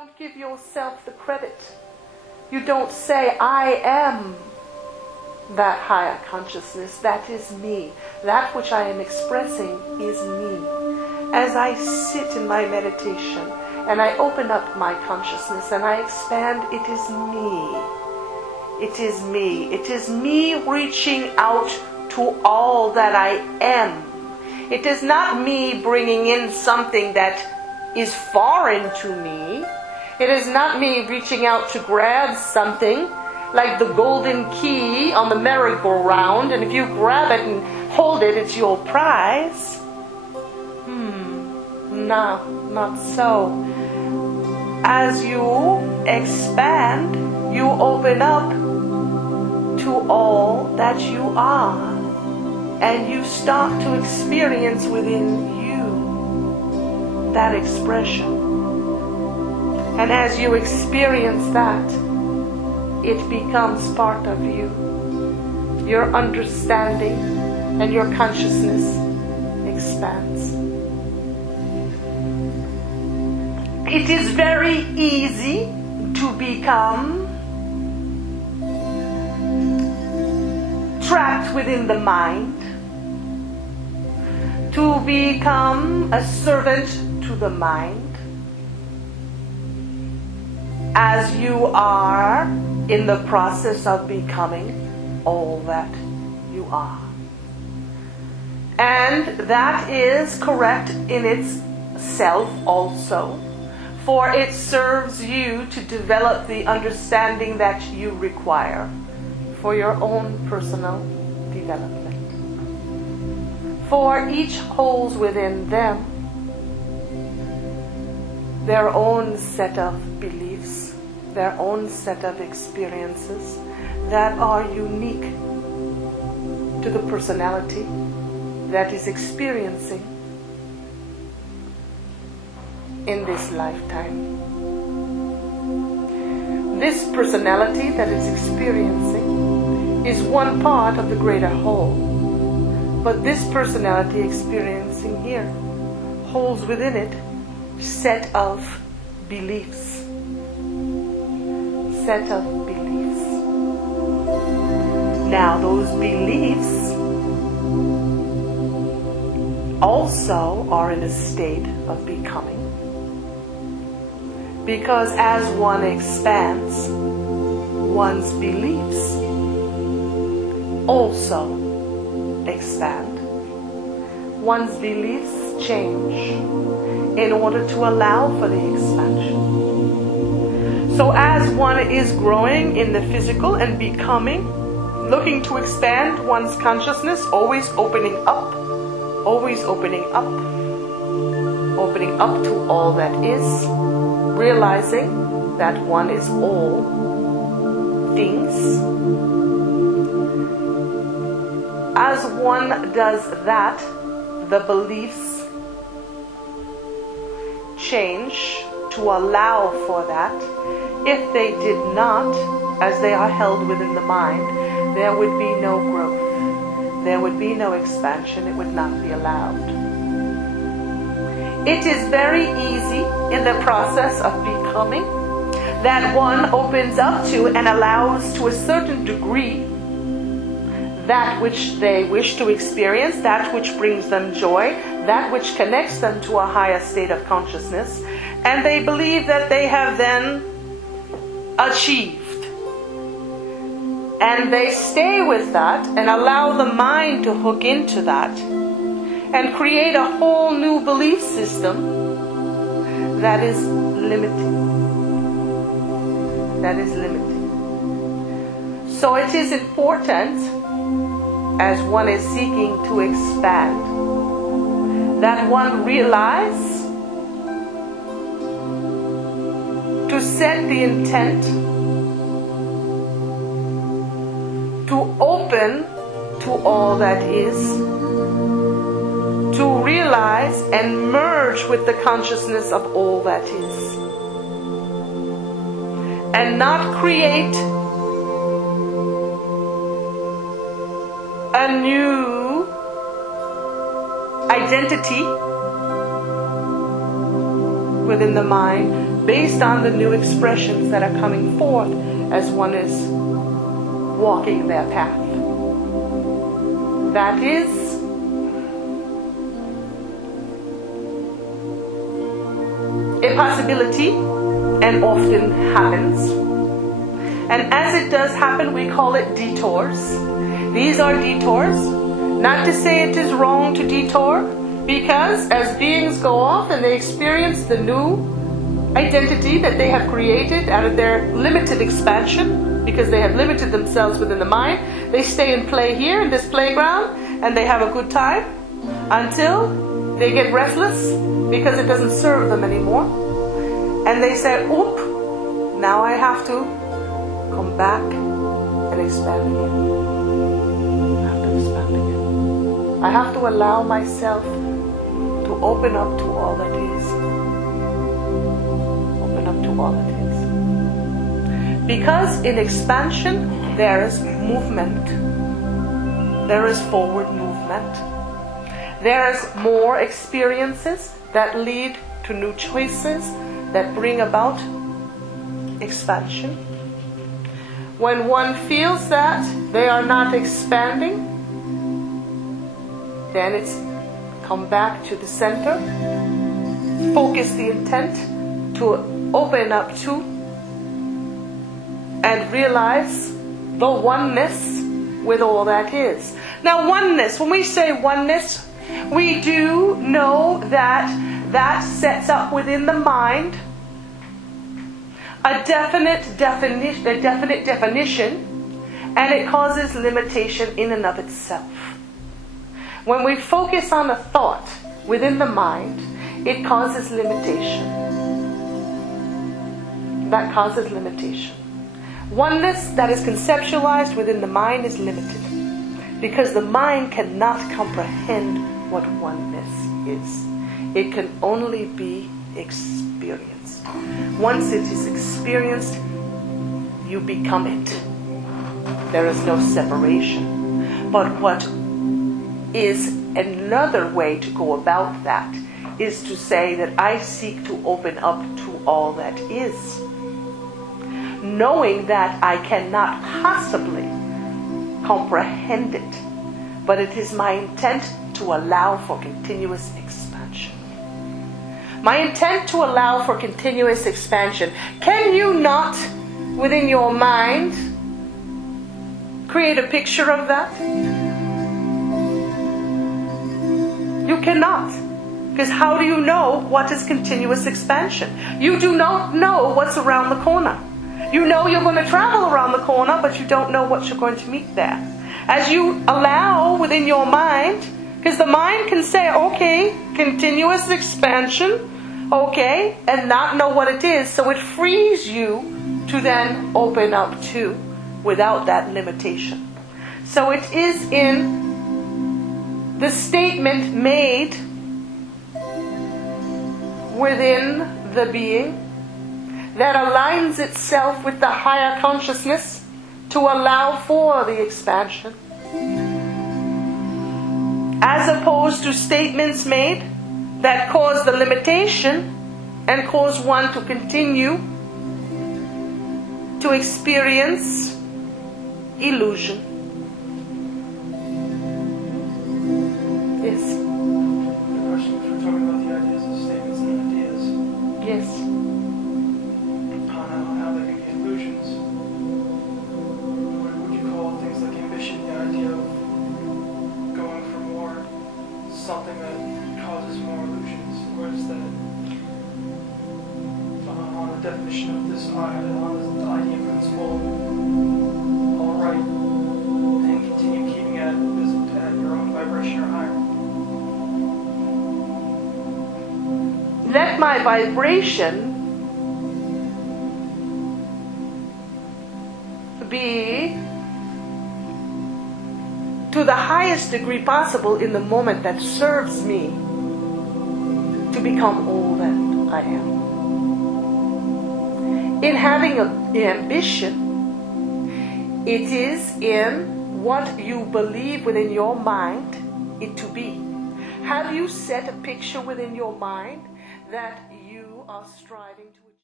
don't give yourself the credit. You don't say, I am that higher consciousness. That is me. That which I am expressing is me. As I sit in my meditation and I open up my consciousness and I expand, it is me. It is me. It is me reaching out to all that I am. It is not me bringing in something that is foreign to me. It is not me reaching out to grab something like the golden key on the merry-go-round, and if you grab it and hold it, it's your prize. No, not so. As you expand, you open up to all that you are, and you start to experience within you that expression. And as you experience that, it becomes part of you. Your understanding and your consciousness expands. It is very easy to become trapped within the mind, to become a servant to the mind, as you are in the process of becoming all that you are. And that is correct in itself also, for it serves you to develop the understanding that you require for your own personal development. For each holds within them their own set of beliefs, their own set of experiences that are unique to the personality that is experiencing in this lifetime. This personality that is experiencing is one part of the greater whole, but this personality experiencing here holds within it set of beliefs. Set of beliefs. Now those beliefs also are in a state of becoming. Because as one expands, one's beliefs also expand. One's beliefs change in order to allow for the expansion. So as one is growing in the physical and becoming, looking to expand one's consciousness, always opening up to all that is, realizing that one is all things. As one does that, the beliefs change to allow for that. If they did not, as they are held within the mind, there would be no growth. There would be no expansion. It would not be allowed. It is very easy in the process of becoming that one opens up to and allows to a certain degree that which they wish to experience, that which brings them joy, that which connects them to a higher state of consciousness, and they believe that they have then achieved. And they stay with that and allow the mind to hook into that and create a whole new belief system that is limiting. That is limiting. So it is important, as one is seeking to expand, that one realize to set the intent to open to all that is, to realize and merge with the consciousness of all that is, and not create a new identity within the mind based on the new expressions that are coming forth as one is walking their path. That is a possibility and often happens. And as it does happen, we call it detours. These are detours. Not to say it is wrong to detour, because as beings go off and they experience the new identity that they have created out of their limited expansion, because they have limited themselves within the mind, they stay and play here in this playground and they have a good time until they get restless because it doesn't serve them anymore. And they say, oop, now I have to come back and expand again. I have to expand again. I have to allow myself to open up to all that is. Open up to all that is. Because in expansion, there is movement. There is forward movement. There is more experiences that lead to new choices that bring about expansion. When one feels that they are not expanding, then it's come back to the center, focus the intent to open up to, and realize the oneness with all that is. Now, oneness, when we say oneness, we do know that that sets up within the mind a definite definition, and it causes limitation in and of itself. When we focus on a thought within the mind, it causes limitation. That causes limitation. Oneness that is conceptualized within the mind is limited, because the mind cannot comprehend what oneness is. It can only be experienced. Once it is experienced, you become it. There is no separation. But what is another way to go about that is to say that I seek to open up to all that is, knowing that I cannot possibly comprehend it, but it is my intent to allow for continuous expansion. My intent to allow for continuous expansion. Can you not, within your mind, create a picture of that? You cannot. Because how do you know what is continuous expansion? You do not know what's around the corner. You know you're going to travel around the corner, but you don't know what you're going to meet there. As you allow within your mind, because the mind can say, okay, continuous expansion, okay, and not know what it is, so it frees you to then open up to without that limitation. So it is in the statement made within the being that aligns itself with the higher consciousness to allow for the expansion, as opposed to statements made that cause the limitation and cause one to continue to experience illusion. Yes. The question was, we're talking about the ideas of statements and ideas. Yes. How they can be illusions. What would you call things like ambition, the idea of going for more, something that causes more illusions? Or is that on the definition of this, on the idea principle, alright, and continue keeping at your own vibration or higher? Let my vibration be to the highest degree possible in the moment that serves me to become all that I am. In having an ambition, it is in what you believe within your mind it to be. Have you set a picture within your mind that you are striving to